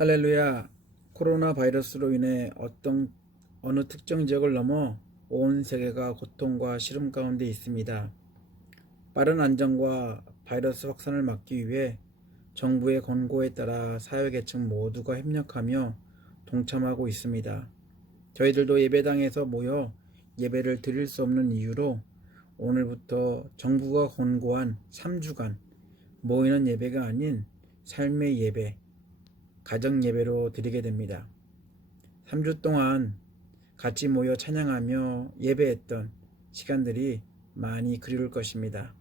할렐루야. 코로나 바이러스로 인해 어느 특정 지역을 넘어 온 세계가 고통과 시름 가운데 있습니다. 빠른 안정과 바이러스 확산을 막기 위해 정부의 권고에 따라 사회계층 모두가 협력하며 동참하고 있습니다. 저희들도 예배당에서 모여 예배를 드릴 수 없는 이유로 오늘부터 정부가 권고한 3주간 모이는 예배가 아닌 삶의 예배, 가정 예배로 드리게 됩니다. 3주 동안 같이 모여 찬양하며 예배했던 시간들이 많이 그리울 것입니다.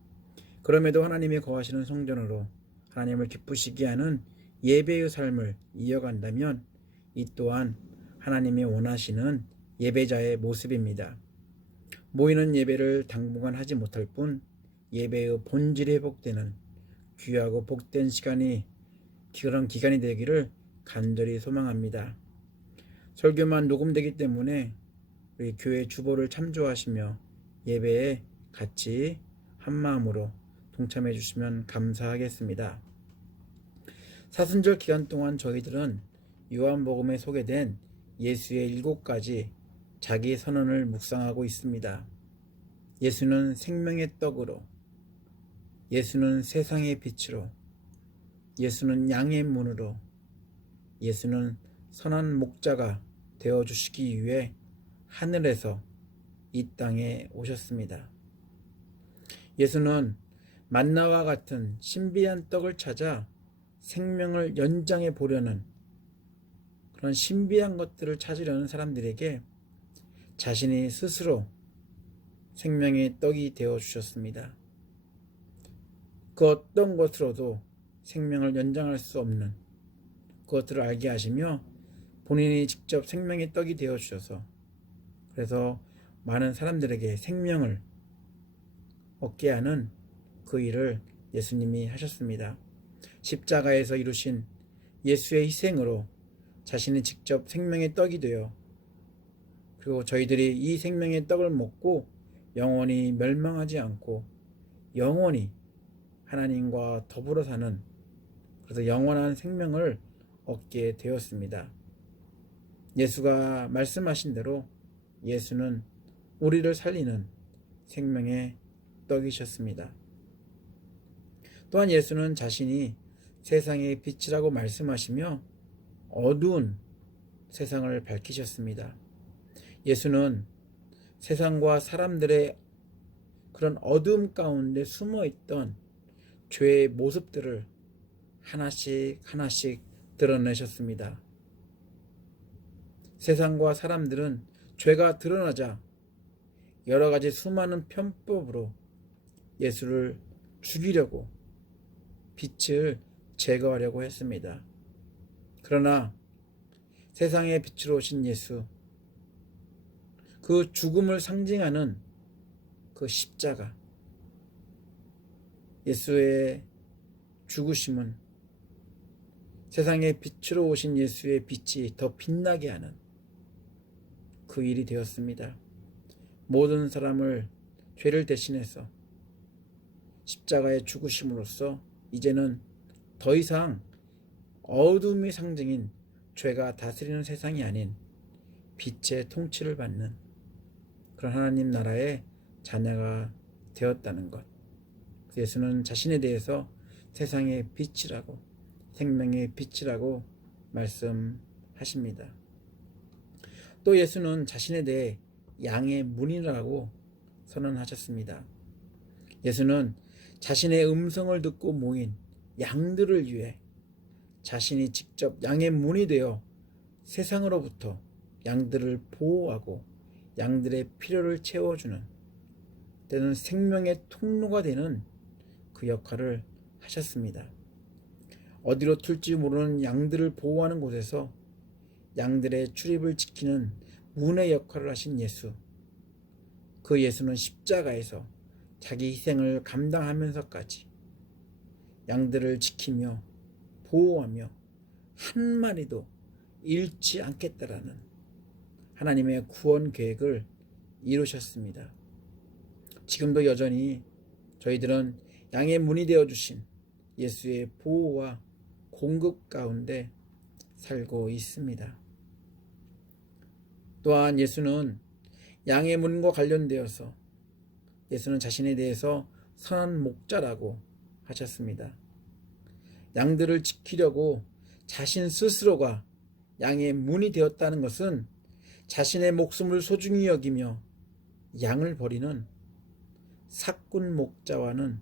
그럼에도 하나님이 거하시는 성전으로 하나님을 기쁘시게 하는 예배의 삶을 이어간다면 이 또한 하나님이 원하시는 예배자의 모습입니다. 모이는 예배를 당분간 하지 못할 뿐 예배의 본질이 회복되는 귀하고 복된 그런 기간이 되기를 간절히 소망합니다. 설교만 녹음되기 때문에 우리 교회 주보를 참조하시며 예배에 같이 한마음으로 동참해 주시면 감사하겠습니다. 사순절 기간 동안 저희들은 요한복음에 소개된 예수의 7가지 자기 선언을 묵상하고 있습니다. 예수는 생명의 떡으로, 예수는 세상의 빛으로, 예수는 양의 문으로, 예수는 선한 목자가 되어주시기 위해 하늘에서 이 땅에 오셨습니다. 예수는 만나와 같은 신비한 떡을 찾아 생명을 연장해 보려는 그런 신비한 것들을 찾으려는 사람들에게 자신이 스스로 생명의 떡이 되어주셨습니다. 그 어떤 것으로도 생명을 연장할 수 없는 그것들을 알게 하시며 본인이 직접 생명의 떡이 되어주셔서 그래서 많은 사람들에게 생명을 얻게 하는 그 일을 예수님이 하셨습니다. 십자가에서 이루신 예수의 희생으로 자신이 직접 생명의 떡이 되어 그리고 저희들이 이 생명의 떡을 먹고 영원히 멸망하지 않고 영원히 하나님과 더불어 사는 그래서 영원한 생명을 얻게 되었습니다. 예수가 말씀하신 대로 예수는 우리를 살리는 생명의 떡이셨습니다. 또한 예수는 자신이 세상의 빛이라고 말씀하시며 어두운 세상을 밝히셨습니다. 예수는 세상과 사람들의 그런 어두움 가운데 숨어있던 죄의 모습들을 하나씩 드러내셨습니다. 세상과 사람들은 죄가 드러나자 여러 가지 수많은 편법으로 예수를 죽이려고 빛을 제거하려고 했습니다. 그러나 세상의 빛으로 오신 예수, 그 죽음을 상징하는 그 십자가, 예수의 죽으심은 세상의 빛으로 오신 예수의 빛이 더 빛나게 하는 그 일이 되었습니다. 모든 사람을 죄를 대신해서 십자가의 죽으심으로써 이제는 더 이상 어둠의 상징인 죄가 다스리는 세상이 아닌 빛의 통치를 받는 그런 하나님 나라의 자녀가 되었다는 것. 예수는 자신에 대해서 세상의 빛이라고 생명의 빛이라고 말씀하십니다. 또 예수는 자신에 대해 양의 문이라고 선언하셨습니다. 예수는 자신의 음성을 듣고 모인 양들을 위해 자신이 직접 양의 문이 되어 세상으로부터 양들을 보호하고 양들의 필요를 채워주는 때는 생명의 통로가 되는 그 역할을 하셨습니다. 어디로 튈지 모르는 양들을 보호하는 곳에서 양들의 출입을 지키는 문의 역할을 하신 예수. 그 예수는 십자가에서 자기 희생을 감당하면서까지 양들을 지키며 보호하며 한 마리도 잃지 않겠다라는 하나님의 구원 계획을 이루셨습니다. 지금도 여전히 저희들은 양의 문이 되어주신 예수의 보호와 공급 가운데 살고 있습니다. 또한 예수는 양의 문과 관련되어서 예수는 자신에 대해서 선한 목자라고 하셨습니다. 양들을 지키려고 자신 스스로가 양의 문이 되었다는 것은 자신의 목숨을 소중히 여기며 양을 버리는 사꾼 목자와는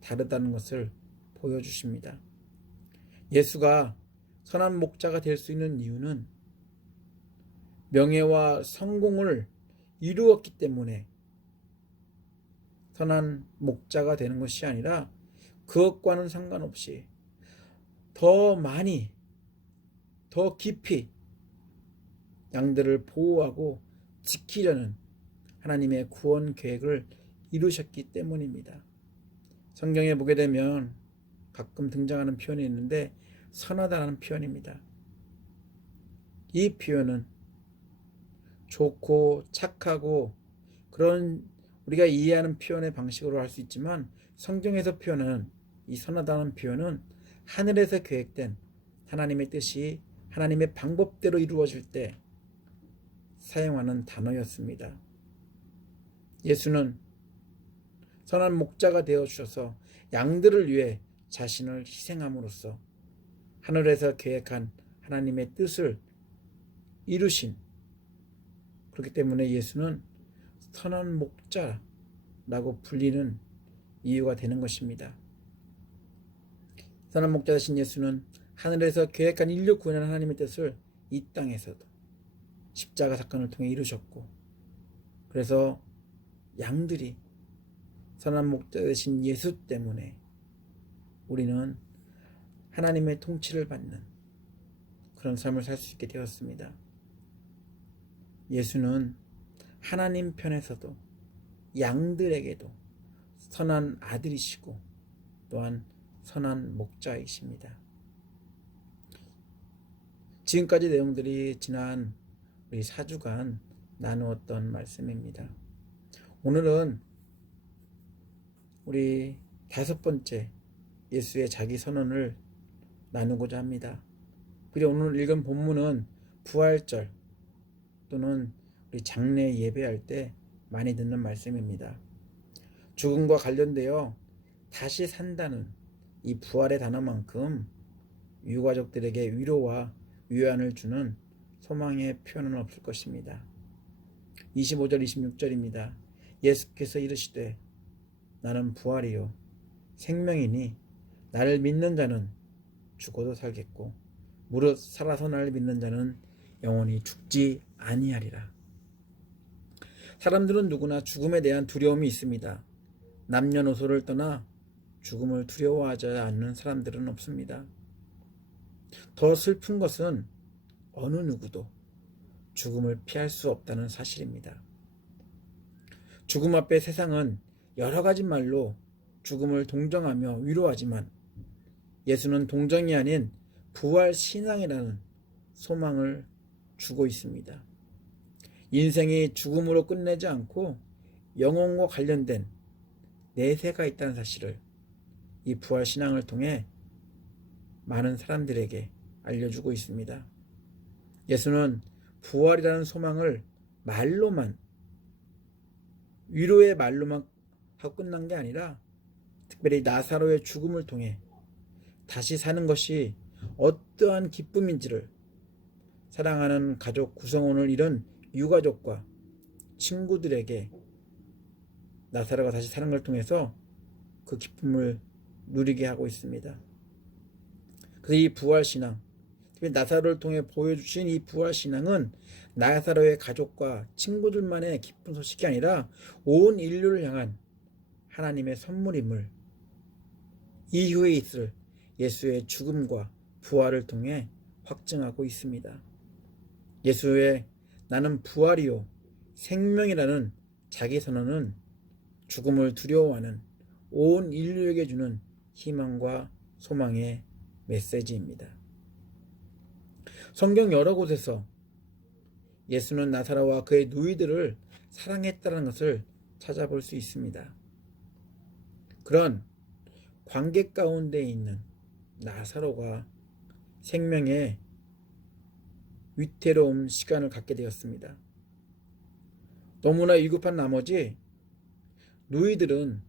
다르다는 것을 보여주십니다. 예수가 선한 목자가 될 수 있는 이유는 명예와 성공을 이루었기 때문에 선한 목자가 되는 것이 아니라 그것과는 상관없이 더 많이, 더 깊이 양들을 보호하고 지키려는 하나님의 구원 계획을 이루셨기 때문입니다. 성경에 보게 되면 가끔 등장하는 표현이 있는데 선하다는 표현입니다. 이 표현은 좋고 착하고 그런 우리가 이해하는 표현의 방식으로 할 수 있지만 성경에서 표현하는 이 선하다는 표현은 하늘에서 계획된 하나님의 뜻이 하나님의 방법대로 이루어질 때 사용하는 단어였습니다. 예수는 선한 목자가 되어 주셔서 양들을 위해 자신을 희생함으로써 하늘에서 계획한 하나님의 뜻을 이루신, 그렇기 때문에 예수는 선한 목자라고 불리는 이유가 되는 것입니다. 선한 목자 되신 예수는 하늘에서 계획한 인류 구원하는 하나님의 뜻을 이 땅에서도 십자가 사건을 통해 이루셨고, 그래서 양들이 선한 목자 되신 예수 때문에 우리는 하나님의 통치를 받는 그런 삶을 살 수 있게 되었습니다. 예수는 하나님 편에서도 양들에게도 선한 아들이시고 또한 선한 목자이십니다. 지금까지 내용들이 지난 우리 4주간 나누었던 말씀입니다. 오늘은 우리 5번째 예수의 자기 선언을 나누고자 합니다. 그리고 오늘 읽은 본문은 부활절 또는 우리 장례 예배할 때 많이 듣는 말씀입니다. 죽음과 관련되어 다시 산다는 이 부활의 단어만큼 유가족들에게 위로와 위안을 주는 소망의 표현은 없을 것입니다. 25절 26절입니다. 예수께서 이르시되 나는 부활이요 생명이니 나를 믿는 자는 죽어도 살겠고 무릇 살아서 나를 믿는 자는 영원히 죽지 아니하리라. 사람들은 누구나 죽음에 대한 두려움이 있습니다. 남녀노소를 떠나 죽음을 두려워하지 않는 사람들은 없습니다. 더 슬픈 것은 어느 누구도 죽음을 피할 수 없다는 사실입니다. 죽음 앞에 세상은 여러 가지 말로 죽음을 동정하며 위로하지만 예수는 동정이 아닌 부활 신앙이라는 소망을 주고 있습니다. 인생이 죽음으로 끝내지 않고 영혼과 관련된 내세가 있다는 사실을 이 부활 신앙을 통해 많은 사람들에게 알려주고 있습니다. 예수는 부활이라는 소망을 말로만, 위로의 말로만 하고 끝난 게 아니라 특별히 나사로의 죽음을 통해 다시 사는 것이 어떠한 기쁨인지를 사랑하는 가족 구성원을 잃은 유가족과 친구들에게 나사로가 다시 사는 걸 통해서 그 기쁨을 누리게 하고 있습니다. 그래서 이 부활신앙, 특히 나사로를 통해 보여주신 이 부활신앙은 나사로의 가족과 친구들만의 기쁜 소식이 아니라 온 인류를 향한 하나님의 선물임을 이후에 있을 예수의 죽음과 부활을 통해 확증하고 있습니다. 예수의 나는 부활이요 생명이라는 자기 선언은 죽음을 두려워하는 온 인류에게 주는 희망과 소망의 메시지입니다. 성경 여러 곳에서 예수는 나사로와 그의 누이들을 사랑했다는 것을 찾아볼 수 있습니다. 그런 관계 가운데 있는 나사로가 생명의 위태로운 시간을 갖게 되었습니다. 너무나 위급한 나머지 누이들은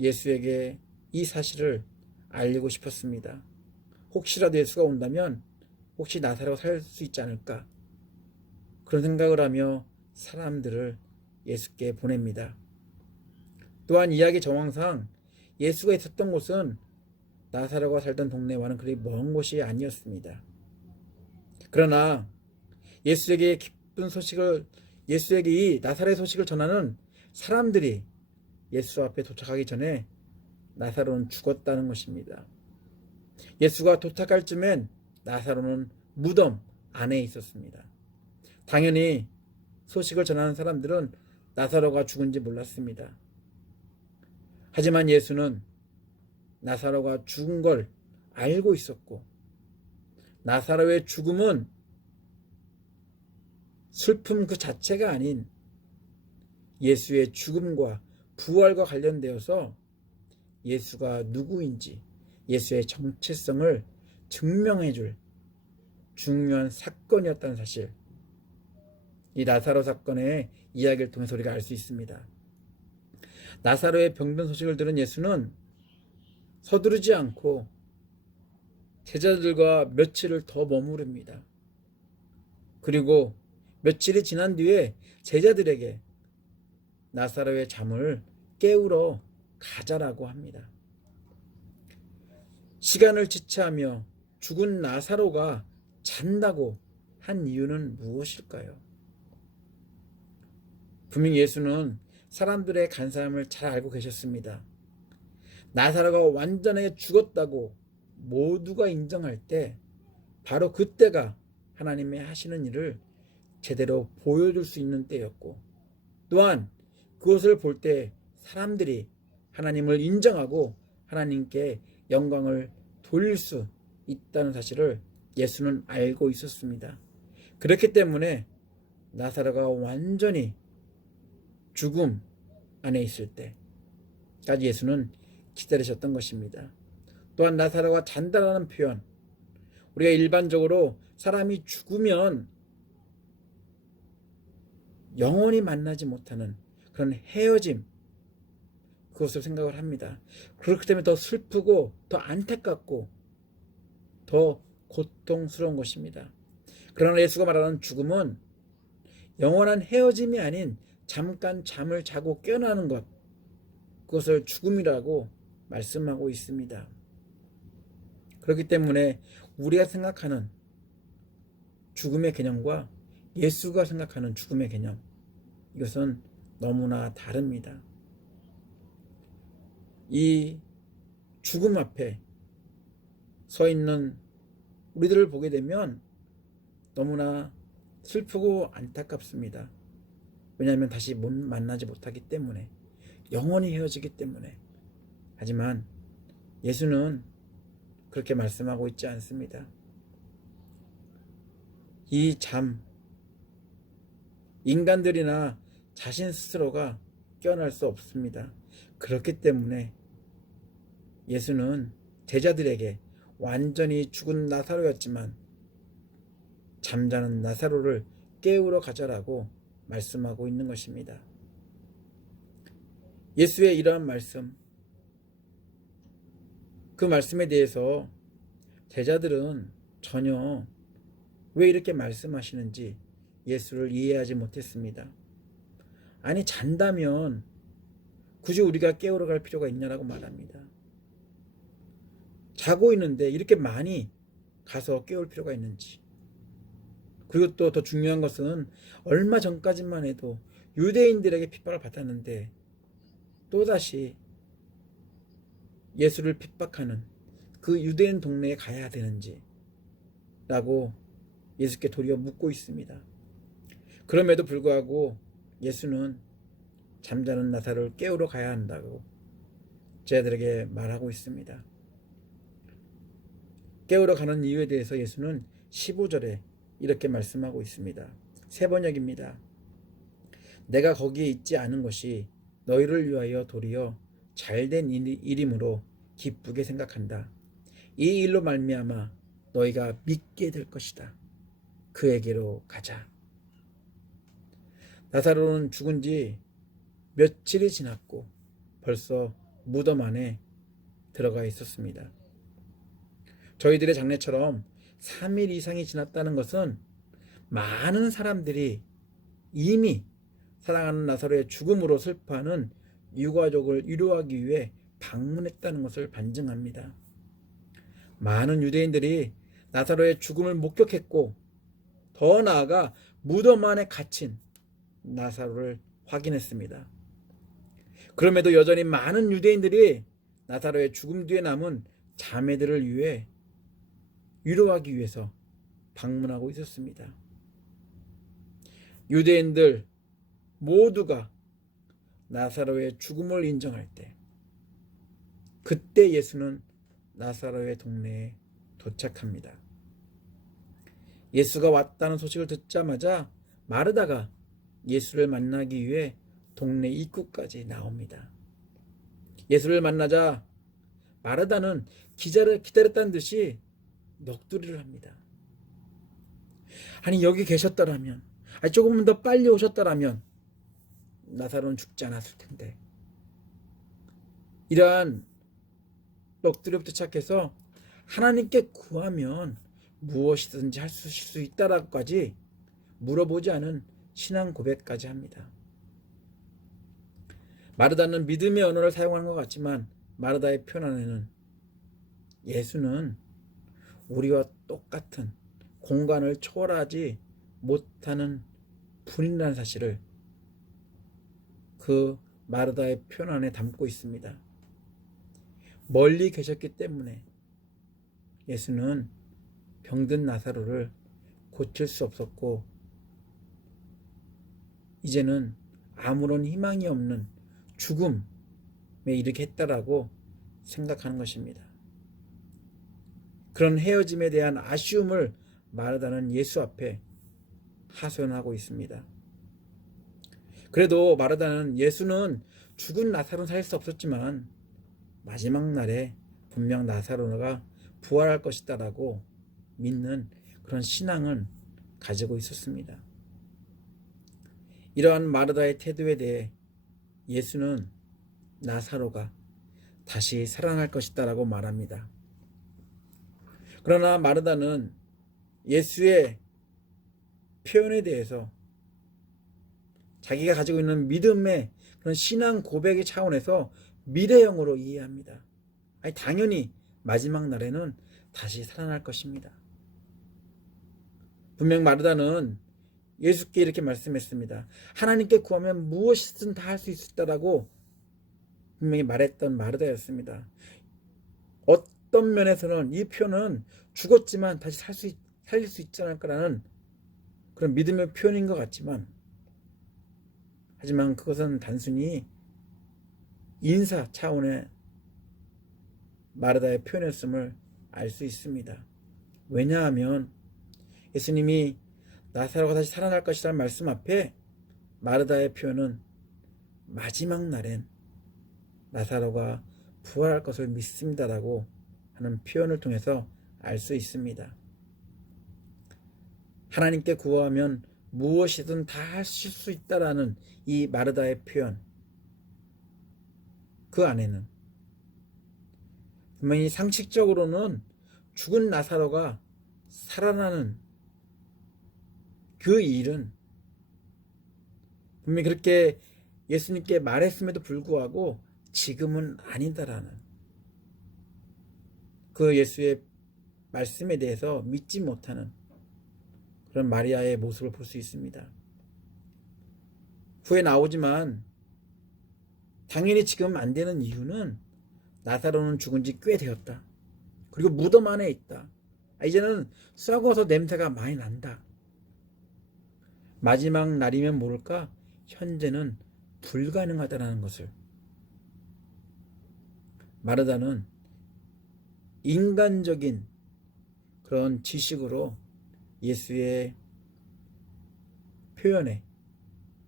예수에게 이 사실을 알리고 싶었습니다. 혹시라도 예수가 온다면 혹시 나사로가 살 수 있지 않을까, 그런 생각을 하며 사람들을 예수께 보냅니다. 또한 이야기 정황상 예수가 있었던 곳은 나사로가 살던 동네와는 그리 먼 곳이 아니었습니다. 그러나 예수에게 이 나사로의 소식을 전하는 사람들이 예수 앞에 도착하기 전에 나사로는 죽었다는 것입니다. 예수가 도착할 쯤엔 나사로는 무덤 안에 있었습니다. 당연히 소식을 전하는 사람들은 나사로가 죽은지 몰랐습니다. 하지만 예수는 나사로가 죽은 걸 알고 있었고, 나사로의 죽음은 슬픔 그 자체가 아닌 예수의 죽음과 부활과 관련되어서 예수가 누구인지, 예수의 정체성을 증명해줄 중요한 사건이었다는 사실, 이 나사로 사건의 이야기를 통해서 우리가 알 수 있습니다. 나사로의 병든 소식을 들은 예수는 서두르지 않고 제자들과 며칠을 더 머무릅니다. 그리고 며칠이 지난 뒤에 제자들에게 나사로의 잠을 깨우러 가자라고 합니다. 시간을 지체하며 죽은 나사로가 잔다고 한 이유는 무엇일까요? 분명히 예수는 사람들의 간사함을 잘 알고 계셨습니다. 나사로가 완전하게 죽었다고 모두가 인정할 때, 바로 그때가 하나님의 하시는 일을 제대로 보여줄 수 있는 때였고, 또한 그것을 볼 때 사람들이 하나님을 인정하고 하나님께 영광을 돌릴 수 있다는 사실을 예수는 알고 있었습니다. 그렇기 때문에 나사로가 완전히 죽음 안에 있을 때까지 예수는 기다리셨던 것입니다. 또한 나사로가 잔다라는 표현, 우리가 일반적으로 사람이 죽으면 영원히 만나지 못하는 그런 헤어짐, 그것을 생각을 합니다. 그렇기 때문에 더 슬프고 더 안타깝고 더 고통스러운 것입니다. 그러나 예수가 말하는 죽음은 영원한 헤어짐이 아닌 잠깐 잠을 자고 깨어나는 것, 그것을 죽음이라고 말씀하고 있습니다. 그렇기 때문에 우리가 생각하는 죽음의 개념과 예수가 생각하는 죽음의 개념, 이것은 너무나 다릅니다. 이 죽음 앞에 서 있는 우리들을 보게 되면 너무나 슬프고 안타깝습니다. 왜냐하면 다시 만나지 못하기 때문에, 영원히 헤어지기 때문에. 하지만 예수는 그렇게 말씀하고 있지 않습니다. 이 잠, 인간들이나 자신 스스로가 깨어날 수 없습니다. 그렇기 때문에 예수는 제자들에게 완전히 죽은 나사로였지만 잠자는 나사로를 깨우러 가자라고 말씀하고 있는 것입니다. 예수의 이러한 말씀, 그 말씀에 대해서 제자들은 전혀 왜 이렇게 말씀하시는지 예수를 이해하지 못했습니다. 아니, 잔다면 굳이 우리가 깨우러 갈 필요가 있냐라고 말합니다. 자고 있는데 이렇게 많이 가서 깨울 필요가 있는지. 그리고 또 더 중요한 것은 얼마 전까지만 해도 유대인들에게 핍박을 받았는데 또다시 예수를 핍박하는 그 유대인 동네에 가야 되는지 라고 예수께 도리어 묻고 있습니다. 그럼에도 불구하고 예수는 잠자는 나사로를 깨우러 가야 한다고 제자들에게 말하고 있습니다. 깨우러 가는 이유에 대해서 예수는 15절에 이렇게 말씀하고 있습니다. 세 번역입니다. 내가 거기에 있지 않은 것이 너희를 위하여 도리어 잘된 일이므로 기쁘게 생각한다. 이 일로 말미암아 너희가 믿게 될 것이다. 그에게로 가자. 나사로는 죽은 지 며칠이 지났고 벌써 무덤 안에 들어가 있었습니다. 저희들의 장례처럼 3일 이상이 지났다는 것은 많은 사람들이 이미 사랑하는 나사로의 죽음으로 슬퍼하는 유가족을 위로하기 위해 방문했다는 것을 반증합니다. 많은 유대인들이 나사로의 죽음을 목격했고 더 나아가 무덤 안에 갇힌 나사로를 확인했습니다. 그럼에도 여전히 많은 유대인들이 나사로의 죽음 뒤에 남은 자매들을 위해 위로하기 위해서 방문하고 있었습니다. 유대인들 모두가 나사로의 죽음을 인정할 때, 그때 예수는 나사로의 동네에 도착합니다. 예수가 왔다는 소식을 듣자마자 마르다가 예수를 만나기 위해 동네 입구까지 나옵니다. 예수를 만나자 마르다는 기다렸다는 듯이 넋두리를 합니다. 아니, 여기 계셨더라면, 조금만 더 빨리 오셨더라면 나사로는 죽지 않았을 텐데. 이러한 넋두리부터 시작해서 하나님께 구하면 무엇이든지 할 수 있다라고까지 물어보지 않은 신앙 고백까지 합니다. 마르다는 믿음의 언어를 사용하는 것 같지만 마르다의 표현 안에는 예수는 우리와 똑같은 공간을 초월하지 못하는 분이라는 사실을 그 마르다의 표현 안에 담고 있습니다. 멀리 계셨기 때문에 예수는 병든 나사로를 고칠 수 없었고 이제는 아무런 희망이 없는 죽음에 이르게 했다라고 생각하는 것입니다. 그런 헤어짐에 대한 아쉬움을 마르다는 예수 앞에 하소연하고 있습니다. 그래도 마르다는 예수는 죽은 나사로는 살릴 수 없었지만 마지막 날에 분명 나사로가 부활할 것이다라고 믿는 그런 신앙을 가지고 있었습니다. 이러한 마르다의 태도에 대해 예수는 나사로가 다시 살아날 것이다라고 말합니다. 그러나 마르다는 예수의 표현에 대해서 자기가 가지고 있는 믿음의 그런 신앙 고백의 차원에서 미래형으로 이해합니다. 당연히 마지막 날에는 다시 살아날 것입니다. 분명 마르다는 예수께 이렇게 말씀했습니다. 하나님께 구하면 무엇이든 다 할 수 있다라고 분명히 말했던 마르다였습니다. 어떤 면에서는 이 표현은 죽었지만 다시 살릴 수 있지 않을까라는 그런 믿음의 표현인 것 같지만 하지만 그것은 단순히 인사 차원의 마르다의 표현이었음을 알 수 있습니다. 왜냐하면 예수님이 나사로가 다시 살아날 것이라는 말씀 앞에 마르다의 표현은 마지막 날엔 나사로가 부활할 것을 믿습니다라고 하는 표현을 통해서 알 수 있습니다. 하나님께 구하면 무엇이든 다 하실 수 있다라는 이 마르다의 표현, 그 안에는 분명히 상식적으로는 죽은 나사로가 살아나는 그 일은 분명히 그렇게 예수님께 말했음에도 불구하고 지금은 아니다라는 그 예수의 말씀에 대해서 믿지 못하는 그런 마리아의 모습을 볼 수 있습니다. 후에 나오지만 당연히 지금 안 되는 이유는 나사로는 죽은 지 꽤 되었다. 그리고 무덤 안에 있다. 이제는 썩어서 냄새가 많이 난다. 마지막 날이면 모를까 현재는 불가능하다는 것을 마르다는 인간적인 그런 지식으로 예수의 표현에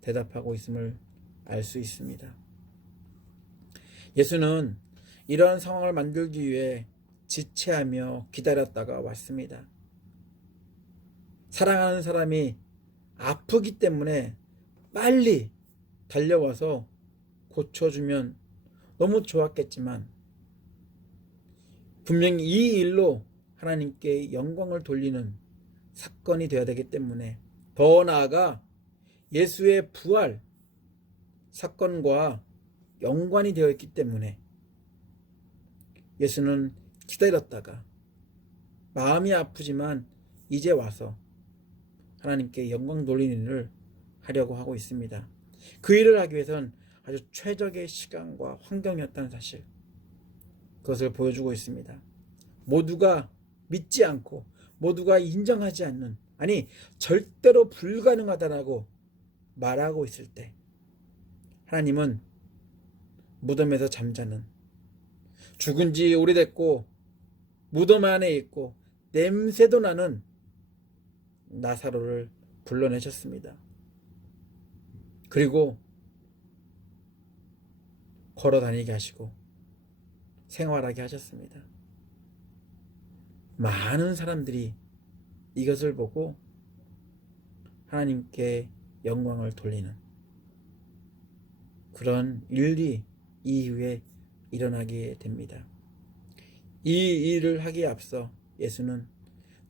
대답하고 있음을 알 수 있습니다. 예수는 이러한 상황을 만들기 위해 지체하며 기다렸다가 왔습니다. 사랑하는 사람이 아프기 때문에 빨리 달려와서 고쳐주면 너무 좋았겠지만 분명히 이 일로 하나님께 영광을 돌리는 사건이 되어야 되기 때문에, 더 나아가 예수의 부활 사건과 연관이 되어 있기 때문에 예수는 기다렸다가 마음이 아프지만 이제 와서 하나님께 영광 돌리는 일을 하려고 하고 있습니다. 그 일을 하기 위해서는 아주 최적의 시간과 환경이었다는 사실, 그것을 보여주고 있습니다. 모두가 믿지 않고 모두가 인정하지 않는, 아니 절대로 불가능하다라고 말하고 있을 때 하나님은 무덤에서 잠자는, 죽은 지 오래됐고 무덤 안에 있고 냄새도 나는 나사로를 불러내셨습니다. 그리고 걸어 다니게 하시고 생활하게 하셨습니다. 많은 사람들이 이것을 보고 하나님께 영광을 돌리는 그런 일이 이후에 일어나게 됩니다. 이 일을 하기에 앞서 예수는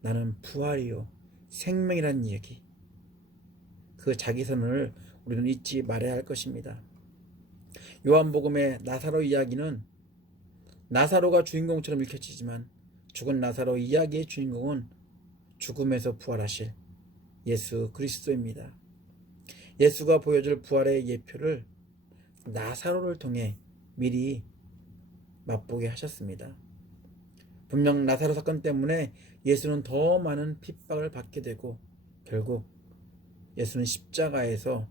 나는 부활이요 생명이라는 얘기, 그 자기 선언을 우리는 잊지 말아야 할 것입니다. 요한복음의 나사로 이야기는 나사로가 주인공처럼 읽혀지지만 죽은 나사로 이야기의 주인공은 죽음에서 부활하실 예수 그리스도입니다. 예수가 보여줄 부활의 예표를 나사로를 통해 미리 맛보게 하셨습니다. 분명 나사로 사건 때문에 예수는 더 많은 핍박을 받게 되고 결국 예수는 십자가에서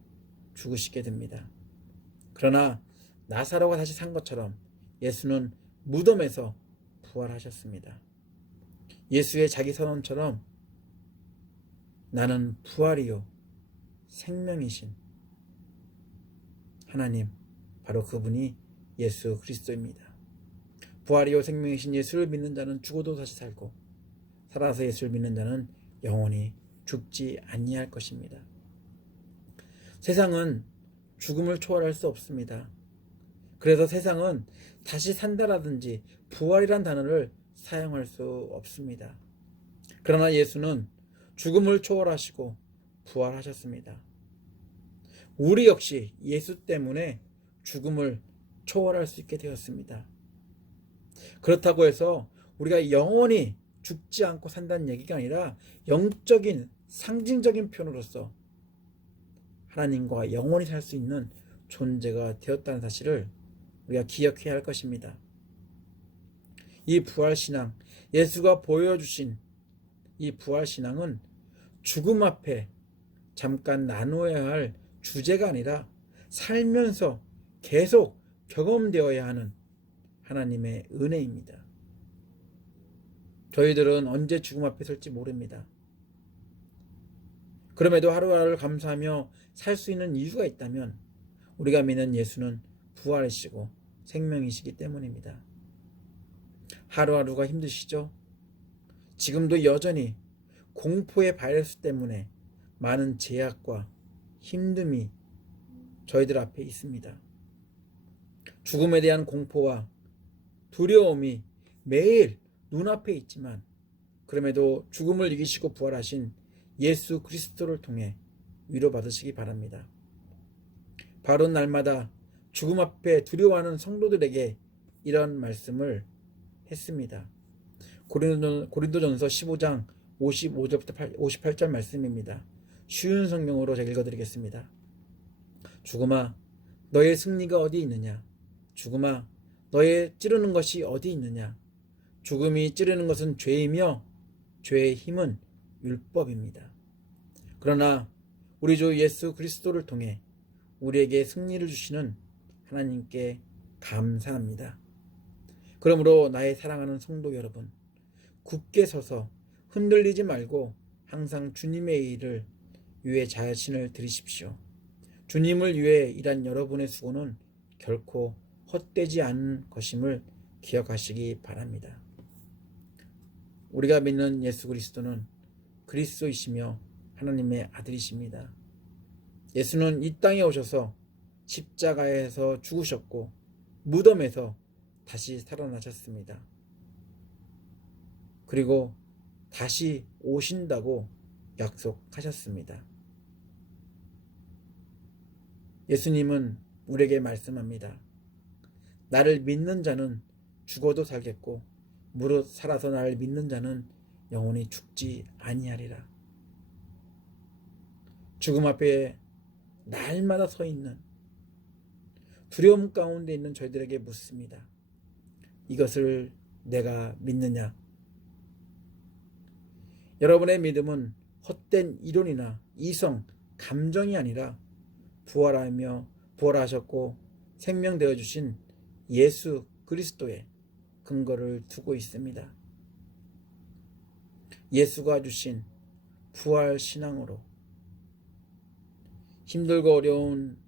죽으시게 됩니다. 그러나 나사로가 다시 산 것처럼 예수는 무덤에서 부활하셨습니다. 예수의 자기 선언처럼 나는 부활이요 생명이신 하나님, 바로 그분이 예수 그리스도입니다. 부활이요 생명이신 예수를 믿는 자는 죽어도 다시 살고 살아서 예수를 믿는 자는 영원히 죽지 아니할 것입니다. 세상은 죽음을 초월할 수 없습니다. 그래서 세상은 다시 산다라든지 부활이란 단어를 사용할 수 없습니다. 그러나 예수는 죽음을 초월하시고 부활하셨습니다. 우리 역시 예수 때문에 죽음을 초월할 수 있게 되었습니다. 그렇다고 해서 우리가 영원히 죽지 않고 산다는 얘기가 아니라 영적인 상징적인 표현으로서 하나님과 영원히 살 수 있는 존재가 되었다는 사실을 우리가 기억해야 할 것입니다. 이 부활신앙, 예수가 보여주신 이 부활신앙은 죽음 앞에 잠깐 나누어야 할 주제가 아니라 살면서 계속 경험되어야 하는 하나님의 은혜입니다. 저희들은 언제 죽음 앞에 설지 모릅니다. 그럼에도 하루하루를 감사하며 살 수 있는 이유가 있다면 우리가 믿는 예수는 부활이시고 생명이시기 때문입니다. 하루하루가 힘드시죠? 지금도 여전히 공포의 바이러스 때문에 많은 제약과 힘듦이 저희들 앞에 있습니다. 죽음에 대한 공포와 두려움이 매일 눈앞에 있지만 그럼에도 죽음을 이기시고 부활하신 예수 그리스도를 통해 위로받으시기 바랍니다. 바로 날마다 죽음 앞에 두려워하는 성도들에게 이런 말씀을 했습니다. 고린도전서 15장 55절부터 58절 말씀입니다. 쉬운 성경으로 제가 읽어드리겠습니다. 죽음아, 너의 승리가 어디 있느냐? 죽음아, 너의 찌르는 것이 어디 있느냐? 죽음이 찌르는 것은 죄이며 죄의 힘은 율법입니다. 그러나 우리 주 예수 그리스도를 통해 우리에게 승리를 주시는 하나님께 감사합니다. 그러므로 나의 사랑하는 성도 여러분, 굳게 서서 흔들리지 말고 항상 주님의 일을 위해 자신을 드리십시오. 주님을 위해 일한 여러분의 수고는 결코 헛되지 않은 것임을 기억하시기 바랍니다. 우리가 믿는 예수 그리스도는 그리스도이시며 하나님의 아들이십니다. 예수는 이 땅에 오셔서 십자가에서 죽으셨고 무덤에서 다시 살아나셨습니다. 그리고 다시 오신다고 약속하셨습니다. 예수님은 우리에게 말씀합니다. 나를 믿는 자는 죽어도 살겠고 무릇 살아서 나를 믿는 자는 영원히 죽지 아니하리라. 죽음 앞에 날마다 서 있는 두려움 가운데 있는 저희들에게 묻습니다. 이것을 내가 믿느냐? 여러분의 믿음은 헛된 이론이나 이성, 감정이 아니라 부활하셨고 생명되어 주신 예수 그리스도의 근거를 두고 있습니다. 예수가 주신 부활 신앙으로 힘들고 어려운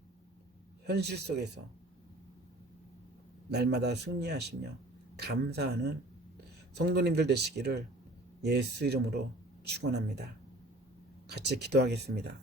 현실 속에서 날마다 승리하시며 감사하는 성도님들 되시기를 예수 이름으로 축원합니다. 같이 기도하겠습니다.